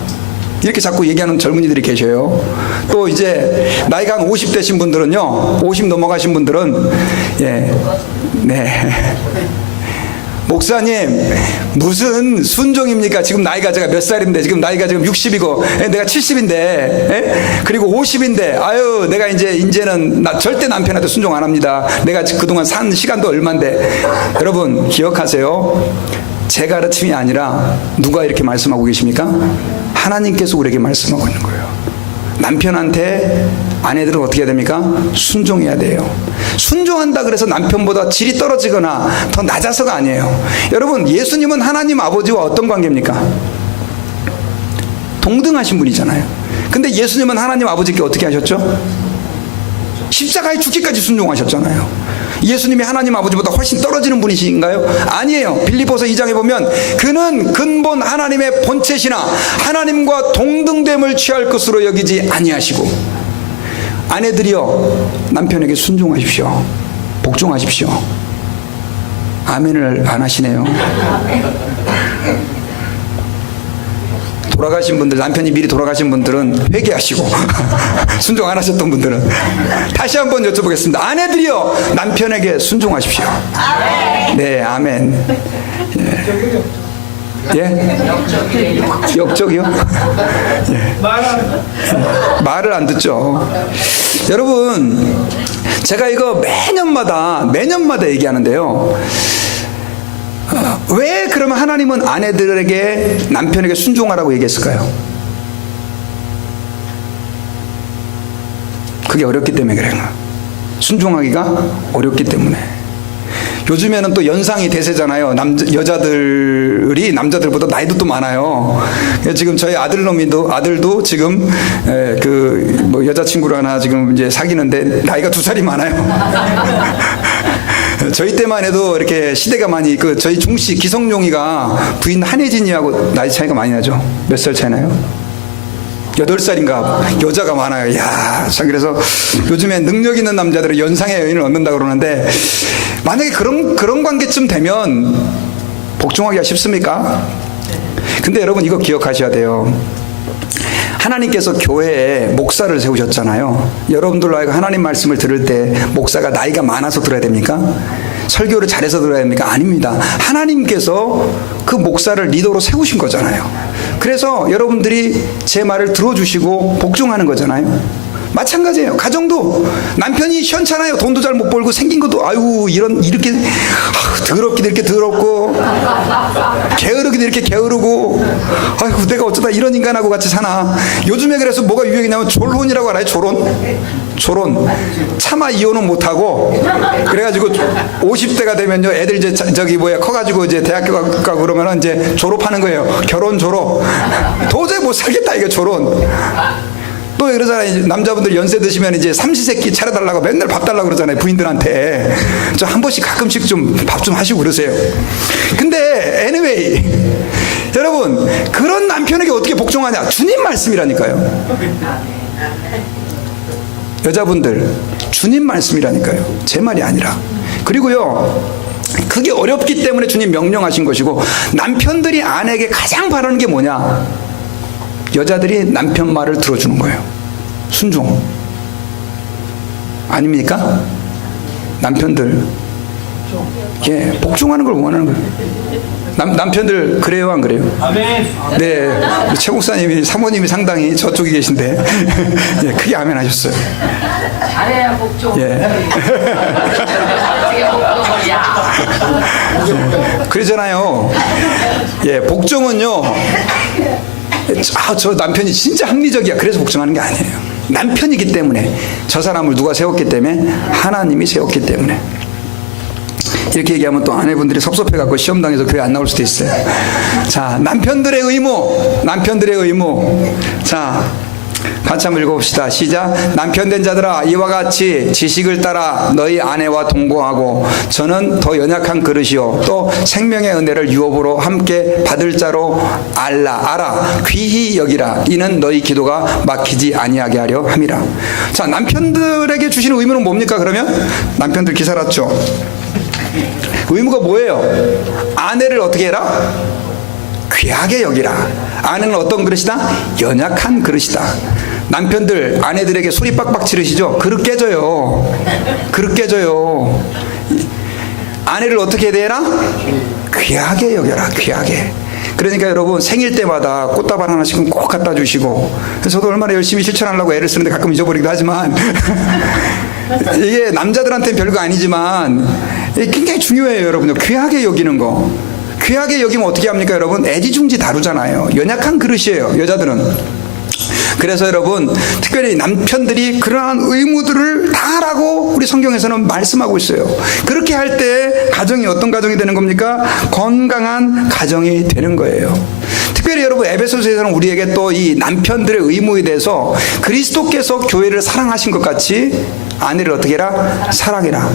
이렇게 자꾸 얘기하는 젊은이들이 계셔요. 또 이제 나이가 한 50대신 분들은요, 50 넘어가신 분들은 목사님 무슨 순종입니까? 지금 나이가 제가 몇 살인데, 지금 나이가 지금 60이고 내가 70인데 그리고 50인데 아유 내가 이제는 절대 남편한테 순종 안 합니다. 내가 그동안 산 시간도 얼만데. 여러분 기억하세요. 제 가르침이 아니라 누가 이렇게 말씀하고 계십니까? 하나님께서 우리에게 말씀하고 있는 거예요. 남편한테 아내들은 어떻게 해야 됩니까? 순종해야 돼요. 순종한다 그래서 남편보다 질이 떨어지거나 더 낮아서가 아니에요. 여러분, 예수님은 하나님 아버지와 어떤 관계입니까? 동등하신 분이잖아요. 근데 예수님은 하나님 아버지께 어떻게 하셨죠? 십자가에 죽기까지 순종하셨잖아요. 예수님이 하나님 아버지보다 훨씬 떨어지는 분이신가요? 아니에요. 빌립보서 2장에 보면 그는 근본 하나님의 본체시나 하나님과 동등됨을 취할 것으로 여기지 아니하시고. 아내들이여, 남편에게 순종하십시오. 복종하십시오. 아멘을 안 하시네요. 돌아가신 분들, 남편이 미리 돌아가신 분들은 회개하시고 순종 안 하셨던 분들은 다시 한번 여쭤보겠습니다. 아내들이요, 남편에게 순종하십시오. 네, 아멘. 예? 역적이요? 예. 말을 안 듣죠. 여러분, 제가 이거 매년마다 얘기하는데요. 왜 그러면 하나님은 아내들에게, 남편에게 순종하라고 얘기했을까요? 그게 어렵기 때문에 그래요. 순종하기가 어렵기 때문에. 요즘에는 또 연상이 대세잖아요. 여자들이 남자들보다 나이도 또 많아요. 지금 저희 아들도 지금 뭐 여자친구를 하나 지금 이제 사귀는데 나이가 2살이 많아요. 저희 때만 해도 이렇게 시대가 많이, 저희 중씨 기성용이가 부인 한혜진이하고 나이 차이가 많이 나죠. 몇 살 차이 나요? 8살인가 여자가 많아요. 이야, 참, 그래서 요즘에 능력 있는 남자들은 연상의 여인을 얻는다 그러는데, 만약에 그런 관계쯤 되면 복종하기가 쉽습니까? 근데 여러분, 이거 기억하셔야 돼요. 하나님께서 교회에 목사를 세우셨잖아요. 여러분들로 하여금 하나님 말씀을 들을 때 목사가 나이가 많아서 들어야 됩니까? 설교를 잘해서 들어야 됩니까? 아닙니다. 하나님께서 그 목사를 리더로 세우신 거잖아요. 그래서 여러분들이 제 말을 들어주시고 복종하는 거잖아요. 마찬가지예요. 가정도 남편이 시원찮아요. 돈도 잘 못 벌고 생긴 것도 이렇게 더럽기도 이렇게 더럽고 게으르기도 이렇게 게으르고, 내가 어쩌다 이런 인간하고 같이 사나. 요즘에 그래서 뭐가 유행이냐면 졸혼이라고 알아요. 졸혼. 차마 이혼은 못하고, 그래가지고 50대가 되면요, 애들 이제 커가지고 이제 대학교 가고 그러면은 이제 졸업하는 거예요. 결혼 졸업. 도저히 못 살겠다, 이게 졸혼. 또 그러잖아요. 남자분들 연세 드시면 이제 삼시세끼 차려달라고 맨날 밥 달라고 그러잖아요. 부인들한테. 저 한 번씩 가끔씩 좀 밥 좀 하시고 그러세요. 근데 anyway, 여러분, 그런 남편에게 어떻게 복종하냐? 주님 말씀이라니까요. 여자분들, 주님 말씀이라니까요. 제 말이 아니라. 그리고요, 그게 어렵기 때문에 주님 명령하신 것이고, 남편들이 아내에게 가장 바라는 게 뭐냐? 여자들이 남편 말을 들어주는 거예요. 순종. 아닙니까? 남편들, 예, 복종하는 걸 원하는 거예요. 남편들 그래요, 안 그래요? 아멘. 네, 최 목사님이, 사모님이 상당히 저쪽에 계신데 예, 크게 아멘 하셨어요. 잘해야 복종. 예. 어떻게 복종이야? 그러잖아요. 예, 복종은요, 저 남편이 진짜 합리적이야, 그래서 복종하는 게 아니에요. 남편이기 때문에, 저 사람을 누가 세웠기 때문에? 하나님이 세웠기 때문에. 이렇게 얘기하면 또 아내분들이 섭섭해갖고 시험당해서 교회 안 나올 수도 있어요. 자, 남편들의 의무. 자, 같이 한번 읽어봅시다. 시작. 남편 된 자들아, 이와 같이 지식을 따라 너희 아내와 동거하고, 저는 더 연약한 그릇이요 또 생명의 은혜를 유업으로 함께 받을 자로 알아 귀히 여기라. 이는 너희 기도가 막히지 아니하게 하려 함이라. 자, 남편들에게 주시는 의무는 뭡니까? 그러면 남편들 기사 났죠. 의무가 뭐예요? 아내를 어떻게 해라? 귀하게 여기라. 아내는 어떤 그릇이다? 연약한 그릇이다. 남편들, 아내들에게 소리 빡빡 지르시죠? 그릇 깨져요. 아내를 어떻게 대해라? 귀하게 여겨라. 귀하게. 그러니까 여러분, 생일 때마다 꽃다발 하나씩은 꼭 갖다 주시고, 저도 얼마나 열심히 실천하려고 애를 쓰는데 가끔 잊어버리기도 하지만 이게 남자들한테는 별거 아니지만 굉장히 중요해요. 여러분요, 귀하게 여기는 거. 귀하게 여기면 어떻게 합니까? 여러분, 애지중지 다루잖아요. 연약한 그릇이에요, 여자들은. 그래서 여러분, 특별히 남편들이 그러한 의무들을 다 하라고 우리 성경에서는 말씀하고 있어요. 그렇게 할 때 가정이 어떤 가정이 되는 겁니까? 건강한 가정이 되는 거예요. 특별히 여러분, 에베소서에서는 우리에게 또 이 남편들의 의무에 대해서 그리스도께서 교회를 사랑하신 것 같이 아내를 어떻게 해라? 사랑해라.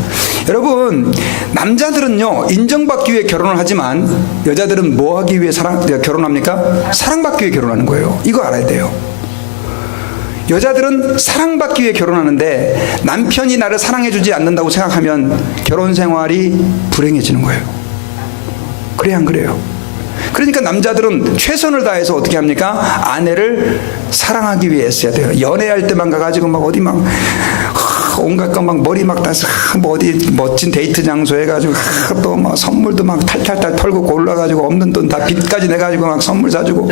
여러분, 남자들은요, 인정받기 위해 결혼을 하지만 여자들은 뭐 하기 위해 결혼합니까? 사랑받기 위해 결혼하는 거예요. 이거 알아야 돼요. 여자들은 사랑받기 위해 결혼하는데, 남편이 나를 사랑해주지 않는다고 생각하면 결혼 생활이 불행해지는 거예요. 그래요, 안 그래요? 그러니까 남자들은 최선을 다해서 어떻게 합니까? 아내를 사랑하기 위해 써야 돼요. 연애할 때만 가가지고 막 어디 막 온갖 거 막 머리 막 다서 뭐 어디 멋진 데이트 장소 해가지고 또 막 선물도 막 탈탈탈 털고 골라가지고 없는 돈 다 빚까지 내가지고 막 선물 사주고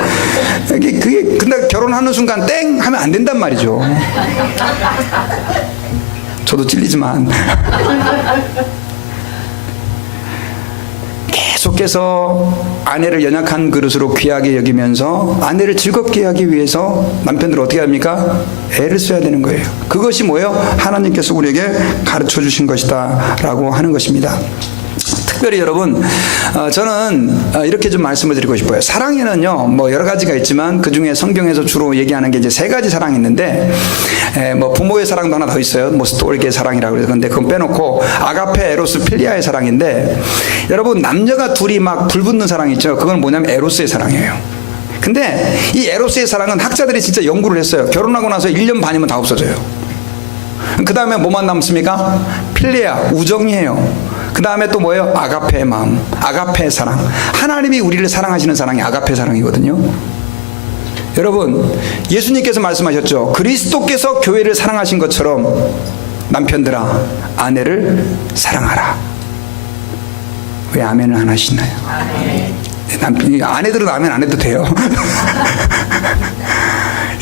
그게 근데 결혼하는 순간 땡 하면 안 된단 말이죠. 저도 찔리지만 계속해서 아내를 연약한 그릇으로 귀하게 여기면서 아내를 즐겁게 하기 위해서 남편들 어떻게 합니까? 애를 써야 되는 거예요. 그것이 뭐예요? 하나님께서 우리에게 가르쳐 주신 것이다 라고 하는 것입니다. 특별히 여러분, 저는 이렇게 좀 말씀을 드리고 싶어요. 사랑에는요, 뭐 여러 가지가 있지만 그 중에 성경에서 주로 얘기하는 게 이제 세 가지 사랑이 있는데, 뭐 부모의 사랑도 하나 더 있어요. 뭐 스토리계의 사랑이라고 그래서 근데 그건 빼놓고 아가페, 에로스, 필리아의 사랑인데, 여러분 남녀가 둘이 막 불붙는 사랑 있죠. 그건 뭐냐면 에로스의 사랑이에요. 근데 이 에로스의 사랑은 학자들이 진짜 연구를 했어요. 결혼하고 나서 1년 반이면 다 없어져요. 그 다음에 뭐만 남습니까? 필리아, 우정이에요. 그 다음에 또 뭐예요? 아가페의 마음, 아가페의 사랑. 하나님이 우리를 사랑하시는 사랑이 아가페 사랑이거든요. 여러분, 예수님께서 말씀하셨죠. 그리스도께서 교회를 사랑하신 것처럼 남편들아 아내를 사랑하라. 왜 아멘을 안 하시나요? 남편이 아내들은 아멘 안 해도 돼요.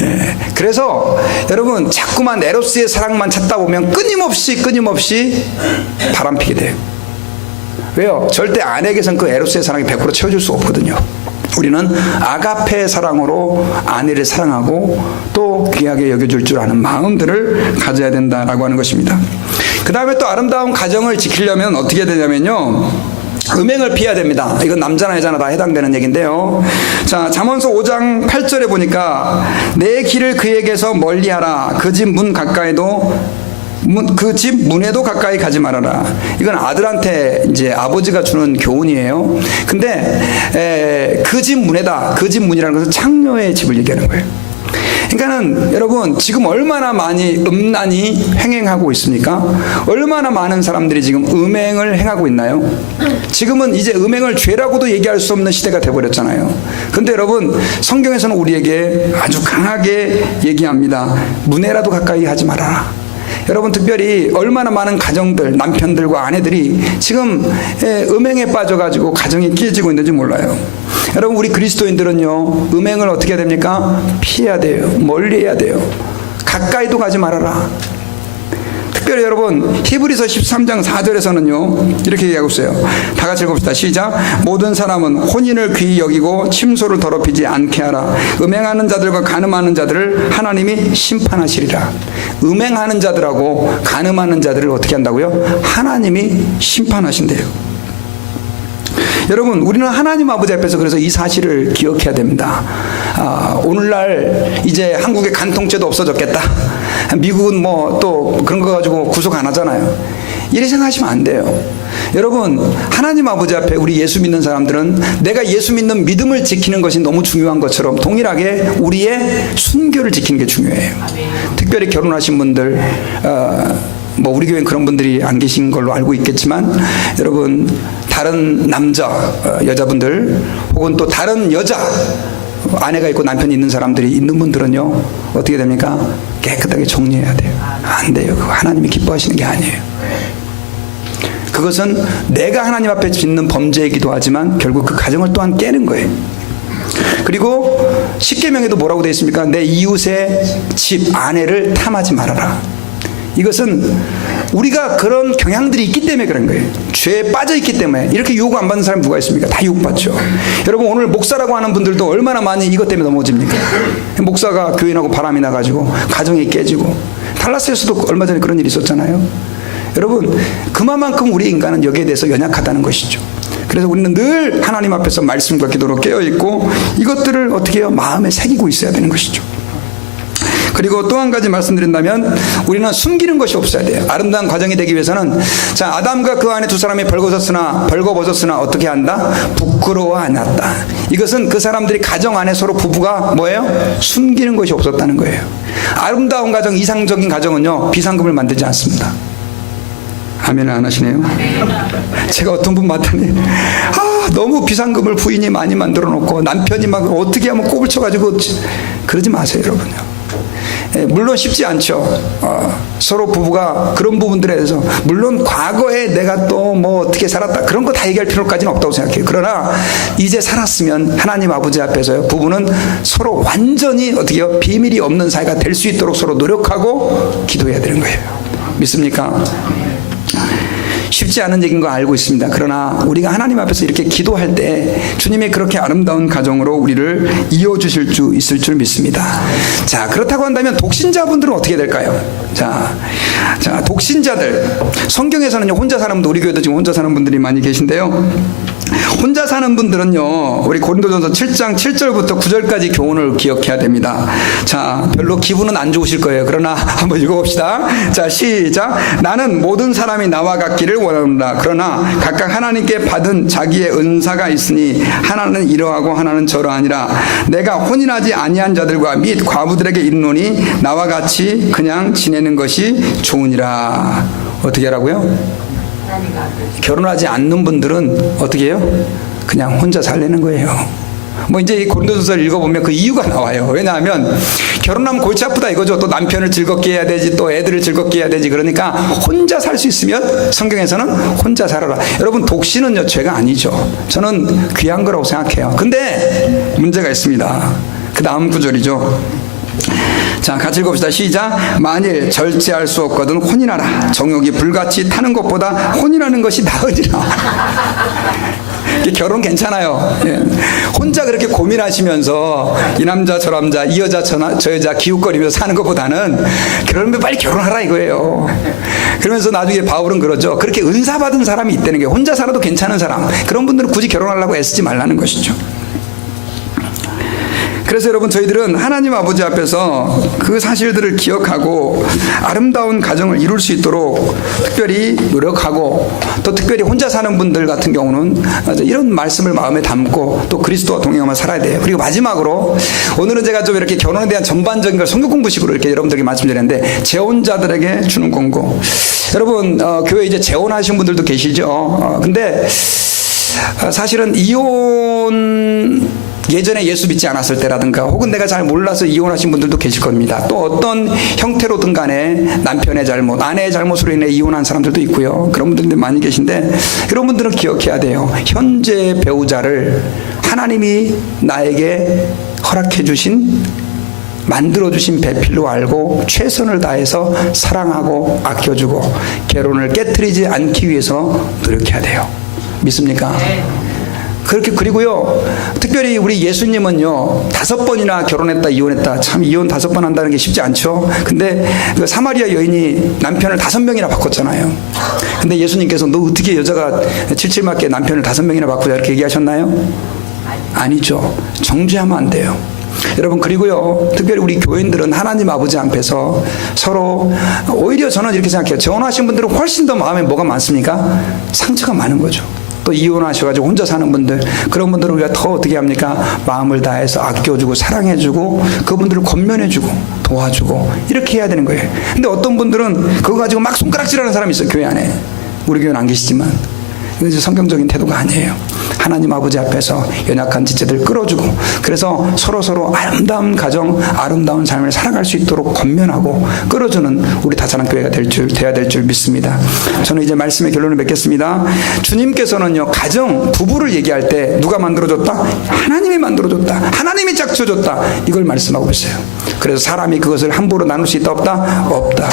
예, 그래서 여러분 자꾸만 에로스의 사랑만 찾다 보면 끊임없이 바람피게 돼요. 왜요? 절대 아내에게선 그 에로스의 사랑이 100% 채워줄 수 없거든요. 우리는 아가페의 사랑으로 아내를 사랑하고 또 귀하게 여겨줄 줄 아는 마음들을 가져야 된다라고 하는 것입니다. 그 다음에 또 아름다운 가정을 지키려면 어떻게 되냐면요, 음행을 피해야 됩니다. 이건 남자나 여자나 다 해당되는 얘기인데요. 자, 잠언서 5장 8절에 보니까 내 길을 그에게서 멀리하라. 그 집 문 가까이도 그 집 문에도 가까이 가지 말아라. 이건 아들한테 이제 아버지가 주는 교훈이에요. 근데 그 집 문에다, 그 집 문이라는 것은 창녀의 집을 얘기하는 거예요. 그러니까는 여러분 지금 얼마나 많이 음란이 횡행하고 있습니까? 얼마나 많은 사람들이 지금 음행을 행하고 있나요? 지금은 이제 음행을 죄라고도 얘기할 수 없는 시대가 되어버렸잖아요. 그런데 여러분 성경에서는 우리에게 아주 강하게 얘기합니다. 문에라도 가까이 하지 말아라. 여러분 특별히 얼마나 많은 가정들, 남편들과 아내들이 지금 음행에 빠져가지고 가정이 깨지고 있는지 몰라요. 여러분 우리 그리스도인들은요, 음행을 어떻게 해야 됩니까? 피해야 돼요. 멀리해야 돼요. 가까이도 가지 말아라. 특별히 여러분 히브리서 13장 4절에서는요 이렇게 얘기하고 있어요. 다 같이 읽읍시다. 시작. 모든 사람은 혼인을 귀히 여기고 침소를 더럽히지 않게 하라. 음행하는 자들과 간음하는 자들을 하나님이 심판하시리라. 음행하는 자들하고 간음하는 자들을 어떻게 한다고요? 하나님이 심판하신대요. 여러분 우리는 하나님 아버지 앞에서 그래서 이 사실을 기억해야 됩니다. 오늘날 이제 한국에 간통죄도 없어졌겠다. 미국은 뭐 또 그런 거 가지고 구속 안 하잖아요. 이렇게 생각하시면 안 돼요. 여러분 하나님 아버지 앞에 우리 예수 믿는 사람들은 내가 예수 믿는 믿음을 지키는 것이 너무 중요한 것처럼 동일하게 우리의 순교를 지키는 게 중요해요. 특별히 결혼하신 분들, 뭐 우리 교회는 그런 분들이 안 계신 걸로 알고 있겠지만 여러분 다른 남자 여자분들 혹은 또 다른 여자 아내가 있고 남편이 있는 사람들이 있는 분들은요 어떻게 됩니까? 깨끗하게 정리해야 돼요. 안 돼요. 그거 하나님이 기뻐하시는 게 아니에요. 그것은 내가 하나님 앞에 짓는 범죄이기도 하지만 결국 그 가정을 또한 깨는 거예요. 그리고 십계명에도 뭐라고 되어 있습니까? 내 이웃의 집 아내를 탐하지 말아라. 이것은 우리가 그런 경향들이 있기 때문에 그런 거예요. 죄에 빠져 있기 때문에. 이렇게 유혹 안 받는 사람이 누가 있습니까? 다 유혹받죠. 여러분 오늘 목사라고 하는 분들도 얼마나 많이 이것 때문에 넘어집니까? 목사가 교인하고 바람이 나가지고 가정이 깨지고, 달라스에서도 얼마 전에 그런 일이 있었잖아요. 여러분 그만큼 우리 인간은 여기에 대해서 연약하다는 것이죠. 그래서 우리는 늘 하나님 앞에서 말씀과 기도로 깨어있고 이것들을 어떻게 해요? 마음에 새기고 있어야 되는 것이죠. 그리고 또 한 가지 말씀드린다면 우리는 숨기는 것이 없어야 돼요. 아름다운 과정이 되기 위해서는 자 아담과 그 안에 두 사람이 벌거벗었으나 어떻게 한다? 부끄러워 하였다. 이것은 그 사람들이 가정 안에 서로 부부가 뭐예요? 숨기는 것이 없었다는 거예요. 아름다운 가정, 이상적인 가정은요 비상금을 만들지 않습니다. 아멘을 안 하시네요. 제가 어떤 분 봤더니 너무 비상금을 부인이 많이 만들어 놓고 남편이 막 어떻게 하면 꼽을 쳐가지고 그러지 마세요, 여러분요. 물론 쉽지 않죠. 서로 부부가 그런 부분들에 대해서 물론 과거에 내가 또 뭐 어떻게 살았다 그런 거 다 얘기할 필요까지는 없다고 생각해요. 그러나 이제 살았으면 하나님 아버지 앞에서요, 부부는 서로 완전히 어떻게 해요? 비밀이 없는 사이가 될 수 있도록 서로 노력하고 기도해야 되는 거예요. 믿습니까? 쉽지 않은 얘기인 거 알고 있습니다. 그러나 우리가 하나님 앞에서 이렇게 기도할 때 주님이 그렇게 아름다운 가정으로 우리를 이어주실 수 있을 줄 믿습니다. 자, 그렇다고 한다면 독신자분들은 어떻게 될까요? 자, 독신자들. 성경에서는요, 혼자 사는 분들, 우리 교회도 지금 혼자 사는 분들이 많이 계신데요. 혼자 사는 분들은요, 우리 고린도전서 7장 7절부터 9절까지 교훈을 기억해야 됩니다. 자, 별로 기분은 안 좋으실 거예요. 그러나 한번 읽어봅시다. 자, 시작. 나는 모든 사람이 나와 같기를 원한다. 그러나 각각 하나님께 받은 자기의 은사가 있으니 하나는 이러하고 하나는 저러하니라. 내가 혼인하지 아니한 자들과 및 과부들에게 이르노니 나와 같이 그냥 지내는 것이 좋으니라. 어떻게 하라고요? 결혼하지 않는 분들은 어떻게 해요? 그냥 혼자 살려는 거예요. 뭐 이제 이 고린도전서를 읽어보면 그 이유가 나와요. 왜냐하면 결혼하면 골치 아프다 이거죠. 또 남편을 즐겁게 해야 되지, 또 애들을 즐겁게 해야 되지. 그러니까 혼자 살 수 있으면 성경에서는 혼자 살아라. 여러분, 독신은요, 죄가 아니죠. 저는 귀한 거라고 생각해요. 근데 문제가 있습니다. 그 다음 구절이죠. 자, 같이 읽어봅시다. 시작. 만일 절제할 수 없거든 혼인하라. 정욕이 불같이 타는 것보다 혼인하는 것이 나으리라. 결혼 괜찮아요. 예. 혼자 그렇게 고민하시면서 이 남자 저 남자 이 여자 저 여자 기웃거리면서 사는 것보다는 그러면 빨리 결혼하라 이거예요. 그러면서 나중에 바울은 그러죠. 그렇게 은사 받은 사람이 있다는 게, 혼자 살아도 괜찮은 사람, 그런 분들은 굳이 결혼하려고 애쓰지 말라는 것이죠. 그래서 여러분, 저희들은 하나님 아버지 앞에서 그 사실들을 기억하고 아름다운 가정을 이룰 수 있도록 특별히 노력하고, 또 특별히 혼자 사는 분들 같은 경우는 이런 말씀을 마음에 담고 또 그리스도와 동행하며 살아야 돼요. 그리고 마지막으로 오늘은 제가 좀 이렇게 결혼에 대한 전반적인 걸 성경 공부식으로 이렇게 여러분들에게 말씀드렸는데, 재혼자들에게 주는 권고. 여러분, 교회 이제 재혼하신 분들도 계시죠. 근데 사실은 이혼, 예전에 예수 믿지 않았을 때라든가 혹은 내가 잘 몰라서 이혼하신 분들도 계실 겁니다. 또 어떤 형태로든 간에 남편의 잘못, 아내의 잘못으로 인해 이혼한 사람들도 있고요. 그런 분들도 많이 계신데, 그런 분들은 기억해야 돼요. 현재 배우자를 하나님이 나에게 허락해 주신, 만들어 주신 배필로 알고 최선을 다해서 사랑하고 아껴주고 결혼을 깨트리지 않기 위해서 노력해야 돼요. 믿습니까? 그렇게. 그리고요, 특별히 우리 예수님은요 5번이나 결혼했다 이혼했다. 참, 이혼 5번 한다는 게 쉽지 않죠. 근데 그 사마리아 여인이 남편을 5명이나 바꿨잖아요. 근데 예수님께서 너 어떻게 여자가 칠칠맞게 남편을 5명이나 바꾸자 이렇게 얘기하셨나요? 아니죠. 정죄하면 안 돼요. 여러분, 그리고요, 특별히 우리 교인들은 하나님 아버지 앞에서 서로, 오히려 저는 이렇게 생각해요. 재혼하신 분들은 훨씬 더 마음에 뭐가 많습니까? 상처가 많은 거죠. 또 이혼하셔가지고 혼자 사는 분들, 그런 분들은 우리가 더 어떻게 합니까? 마음을 다해서 아껴주고 사랑해주고 그분들을 권면해주고 도와주고 이렇게 해야 되는 거예요. 근데 어떤 분들은 그거 가지고 막 손가락질하는 사람이 있어요, 교회 안에. 우리 교회는 안 계시지만. 이건 이제 성경적인 태도가 아니에요. 하나님 아버지 앞에서 연약한 지체들 끌어주고, 그래서 서로 아름다운 가정, 아름다운 삶을 살아갈 수 있도록 권면하고 끌어주는 우리 다사랑 교회가 돼야 될 줄 믿습니다. 저는 이제 말씀의 결론을 맺겠습니다. 주님께서는요, 가정, 부부를 얘기할 때 누가 만들어줬다? 하나님이 만들어줬다. 하나님이 짝지어줬다. 이걸 말씀하고 있어요. 그래서 사람이 그것을 함부로 나눌 수 있다 없다? 없다.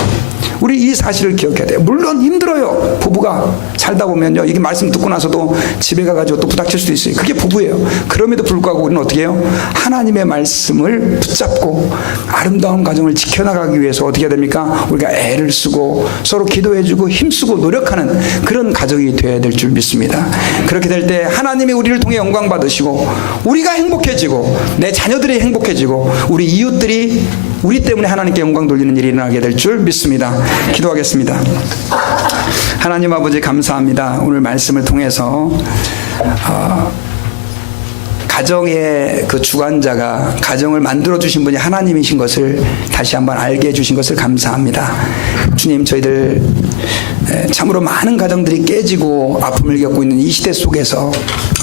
우리 이 사실을 기억해야 돼요. 물론 힘들어요. 부부가 살다 보면요, 이게 말씀 듣고 나서도 집에 가가지고 또 부닥칠 수도 있어요. 그게 부부예요. 그럼에도 불구하고 우리는 어떻게 해요? 하나님의 말씀을 붙잡고 아름다운 가정을 지켜나가기 위해서 어떻게 해야 됩니까? 우리가 애를 쓰고 서로 기도해주고 힘쓰고 노력하는 그런 가정이 되어야 될 줄 믿습니다. 그렇게 될 때 하나님이 우리를 통해 영광 받으시고 우리가 행복해지고 내 자녀들이 행복해지고 우리 이웃들이 우리 때문에 하나님께 영광 돌리는 일이 일어나게 될 줄 믿습니다. 기도하겠습니다. 하나님 아버지, 감사합니다. 오늘 말씀을 통해서 가정의 그 주관자가, 가정을 만들어주신 분이 하나님이신 것을 다시 한번 알게 해주신 것을 감사합니다. 주님, 저희들 참으로 많은 가정들이 깨지고 아픔을 겪고 있는 이 시대 속에서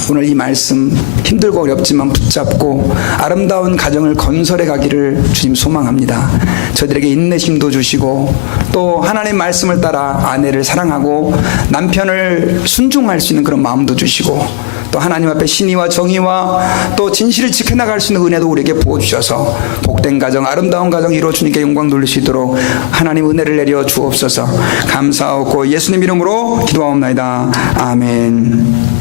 오늘 이 말씀 힘들고 어렵지만 붙잡고 아름다운 가정을 건설해 가기를 주님 소망합니다. 저들에게 인내심도 주시고 또 하나님 말씀을 따라 아내를 사랑하고 남편을 순종할 수 있는 그런 마음도 주시고 또 하나님 앞에 신의와 정의와 또 진실을 지켜나갈 수 있는 은혜도 우리에게 부어주셔서 복된 가정 아름다운 가정 이루어 주님께 영광 돌릴 수 있도록 하나님 은혜를 내려 주옵소서. 감사하고 예수님 이름으로 기도하옵나이다. 아멘.